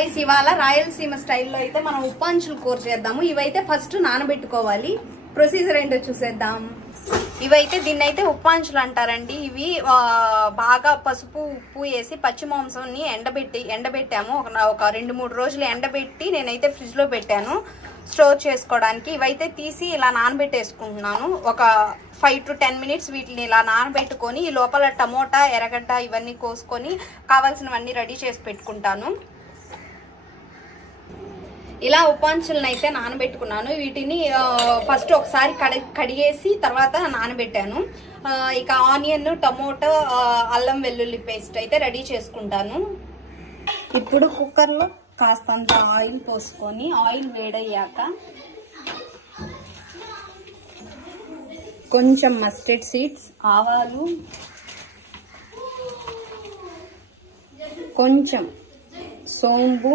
Guys ఇవాళ రాయలసీమ స్టైల్లో అయితే మనం ఉప్పాంచులు కూర చేద్దాము. ఇవైతే ఫస్ట్ నానబెట్టుకోవాలి. ప్రొసీజర్ ఏంటో చూసేద్దాం. ఇవైతే దీన్ని అయితే ఉప్పాంచులు అంటారండి. ఇవి బాగా పసుపు ఉప్పు వేసి పచ్చి మాంసాన్ని ఎండబెట్టాము. ఒక 2-3 రోజులు ఎండబెట్టి నేనైతే ఫ్రిడ్జ్ లో పెట్టాను స్టోర్ చేసుకోవడానికి. ఇవైతే తీసి ఇలా నానబెట్టేసుకుంటున్నాను. ఒక 5 to 10 minutes వీటిని ఇలా నానబెట్టుకొని ఈ లోపల టమోటా ఎర్రగడ్డ ఇవన్నీ కోసుకొని కావాల్సినవన్నీ రెడీ చేసి పెట్టుకుంటాను. ఇలా ఉప్పాంచులను అయితే నానబెట్టుకున్నాను. వీటిని ఫస్ట్ ఒకసారి కడిగేసి తర్వాత నానబెట్టాను. ఇక ఆనియన్, టమోటా, అల్లం వెల్లుల్లి పేస్ట్ అయితే రెడీ చేసుకుంటాను. ఇప్పుడు కుక్కర్లో కాస్తంత ఆయిల్ పోసుకొని ఆయిల్ వేడయ్యాక కొంచెం మస్టర్డ్ సీడ్స్, ఆవాలు, కొంచెం సోంపు,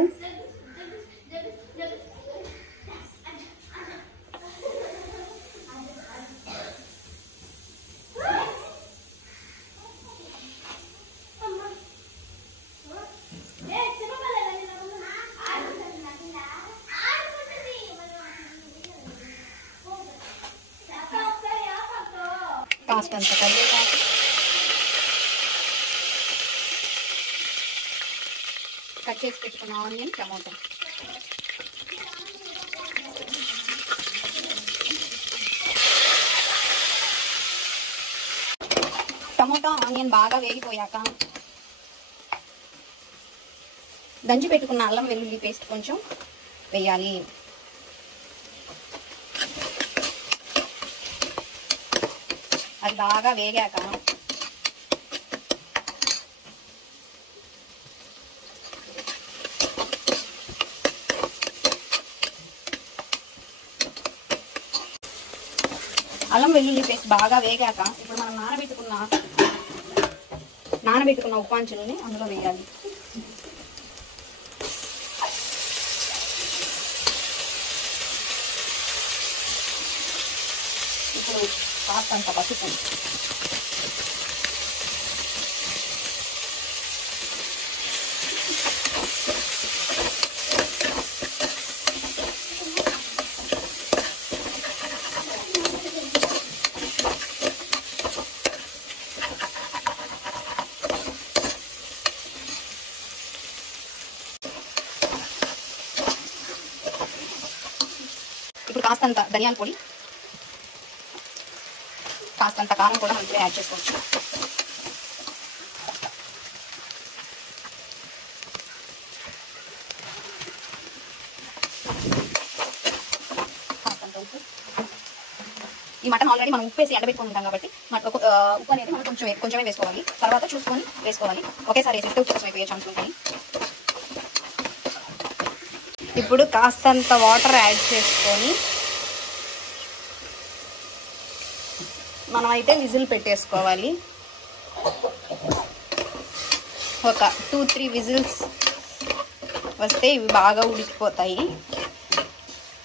కాస్తంత కరివేపాకు, కట్ చేసి పెట్టుకున్న ఆనియన్, టమోటా, ఆనియన్ బాగా వేగిపోయాక దంచి పెట్టుకున్న అల్లం వెల్లుల్లి పేస్ట్ కొంచెం వేయాలి. అది బాగా వేగాక అల్లం వెల్లుల్లి పేస్ట్ బాగా వేగాక ఇప్పుడు మనం నానబెట్టుకున్న ఉప్పాంచులని అందులో వేయాలి. ఇప్పుడు కాస్తంత పసుపు, ఇప్పుడు కాస్తంత ధనియాల పొడి, కాస్తంత కారం కూడా మనం యాడ్ చేసుకోవచ్చు. కాస్తంత ఉప్పు. ఈ మటన్ ఆల్రెడీ మనం ఉప్పు వేసి ఎండబెట్టుకుని ఉంటాం కాబట్టి ఉప్పు అనేది మనం కొంచెమే వేసుకోవాలి. తర్వాత చూసుకొని వేసుకోవాలి. ఒకేసారి వేసేస్తే ఉప్పు కోసం అయిపోయే ఛాన్స్ ఉంటాయి. ఇప్పుడు కాస్తంత వాటర్ యాడ్ చేసుకొని మనమైతే విజిల్ పెట్టేసుకోవాలి. ఒక 2-3 విజిల్స్ వస్తే ఇవి బాగా ఉడికిపోతాయి.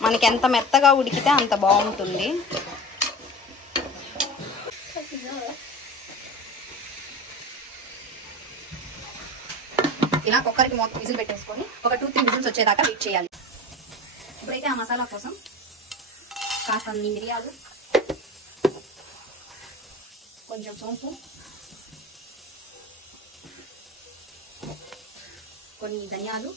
మనకి ఎంత మెత్తగా ఉడికితే అంత బాగుంటుంది. ఇలా కుక్కర్కి విజిల్ పెట్టేసుకొని ఒక 2-3 విజిల్స్ వచ్చేదాకా వెయిట్ చేయాలి. ఇప్పుడైతే ఆ మసాలా కోసం కాస్త మిరియాలు, కొంచెం సోంపు, కొన్ని ధనియాలు,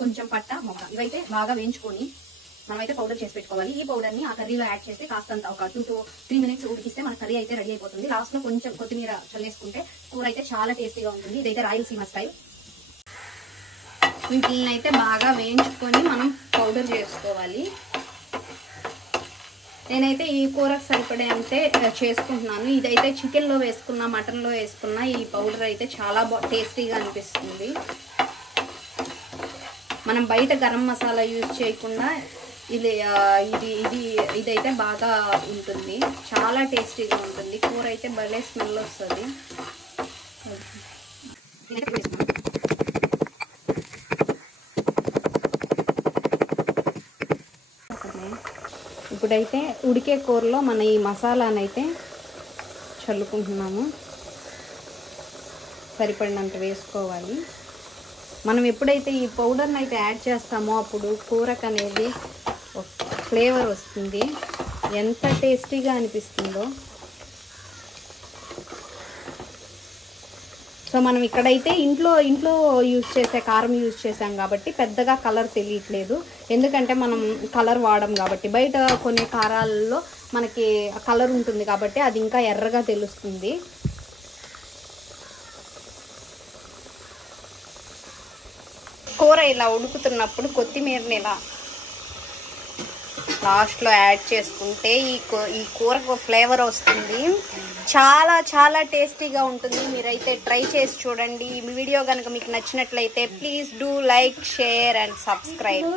కొంచెం పట్ట మొగ్గ ఇవైతే బాగా వేయించుకొని మనమైతే పౌడర్ చేసి పెట్టుకోవాలి. ఈ పౌడర్ ని ఆ కర్రీలో యాడ్ చేసి కాస్తంత ఒక 2 to 3 minutes ఉడికిస్తే మన కర్రీ అయితే రెడీ అయిపోతుంది. లాస్ట్ లో కొంచెం కొత్తిమీర చల్లేసుకుంటే కూర అయితే చాలా టేస్టీగా ఉంటుంది. ఇదైతే రాయలసీమ స్టైల్. వీటిని అయితే బాగా వేయించుకొని మనం పౌడర్ చేసుకోవాలి. నేనైతే ఈ కూరకు సరిపడే అంటే చేసుకుంటున్నాను. ఇదైతే చికెన్ లో వేసుకున్నా, మటన్ లో వేసుకున్నా ఈ పౌడర్ అయితే చాలా టేస్టీగా అనిపిస్తుంది. మనం బయట గరం మసాలా యూజ్ చేయకుండా ఇదైతే బాగా ఉంటుంది. చాలా టేస్టీగా ఉంటుంది. కూర అయితే భలే స్మెల్ వస్తుంది. ఇప్పుడైతే ఉడికే కూరలో మన ఈ మసాలానైతే చల్లుకుంటున్నాము. సరిపడినంత వేసుకోవాలి. మనం ఎప్పుడైతే ఈ పౌడర్ని అయితే యాడ్ చేస్తామో అప్పుడు కూరకు అనేది ఫ్లేవర్ వస్తుంది, ఎంత టేస్టీగా అనిపిస్తుందో. సో మనం ఇక్కడైతే ఇంట్లో యూజ్ చేసే కారం యూజ్ చేసాం కాబట్టి పెద్దగా కలర్ తెలియట్లేదు, ఎందుకంటే మనం కలర్ వాడం కాబట్టి. బయట కొన్ని కారాలలో మనకి కలర్ ఉంటుంది కాబట్టి అది ఇంకా ఎర్రగా తెలుస్తుంది. కూర ఇలా ఉడుకుతున్నప్పుడు కొత్తిమీరని ఇలా లాస్ట్లో యాడ్ చేసుకుంటే ఈ కూరకు ఫ్లేవర్ వస్తుంది. చాలా చాలా టేస్టీగా ఉంటుంది. మీరైతే ట్రై చేసి చూడండి. ఈ వీడియో కనుక మీకు నచ్చినట్లయితే please do like, share and subscribe.